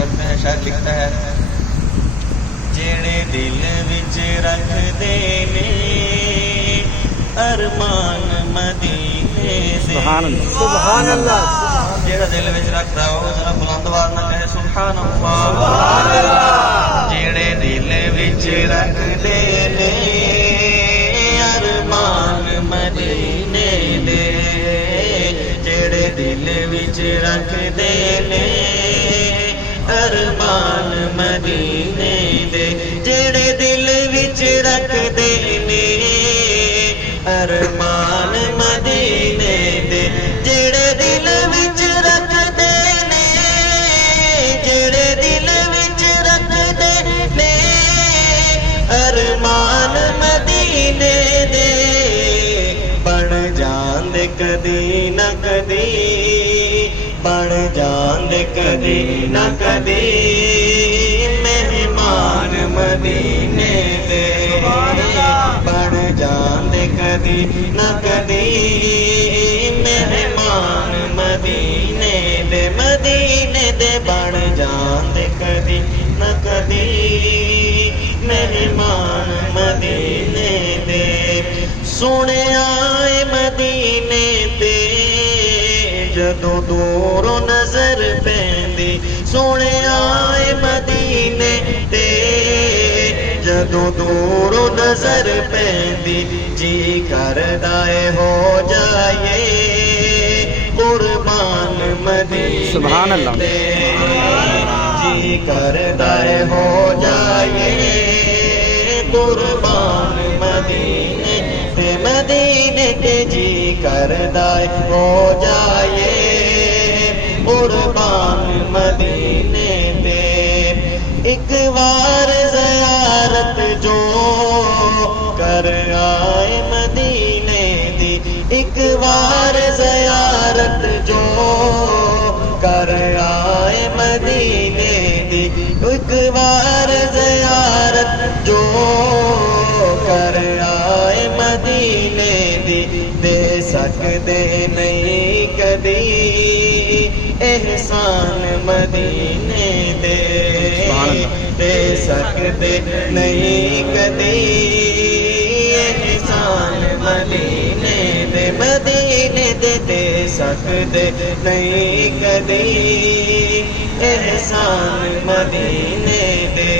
کرتے ہیں. شاعر لکھتا ہے جڑے دل وچ رکھ دے نے ارمان مدینے دے. سبحان اللہ. جڑا دل وچ رکھدا او ذرا بلند آواز نال کہے سبحان اللہ. جڑے دل وچ رکھ دے نے ارمان مدینے دے. جڑے دل وچ رکھ دے نے ارمان مدینے دے. جڑے دل وچ رکھ دے نے ارمان مدینے دے. جڑے دل وچ رکھ دے نے جڑے دل وچ رکھ دے نے ارمان مدینے دے. بن جاندے کدی نہ کدی بن جاندے کدی نہ کدی مہمان مدینے دے. بن جاندے کدی نہ کدی مہمان مدینے دے. مدینے دے بن جاندے کدی نہ کدی مہمان مدینے دے. سنیا اے مدینے تے جدوں دوروں نظر پیندی. سنیا اے مدینے تے جدوں دوروں نظر پیندی. جی کردا اے ہو جائے قربان مدینے سبحان اللہ. تے. جی کردا اے ہو جائے قربان مدینے تے. مدینے تے جی کردا اے ہو جائے قربان مدینے تے. ایک بار زیارت جو کر آئے مدینے دی. ایک بار زیارت جو کر آئے مدینے دی. ایک بار زیارت جو کر آئے مدینے دی. دے سکدے نہیں کدی احسان مدینے دے. دے سکدے نہیں کدی احسان مدینے دے. مدینے دے دے سکدے نہیں کدی احسان مدینے دے.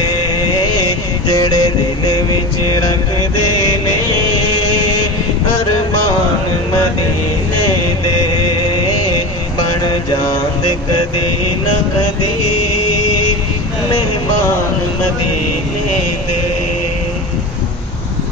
جڑے دل وچ رکھ دے نے ارمان مدینے دے. بن جاندے کدی نہ کدی مہمان مدینے دے.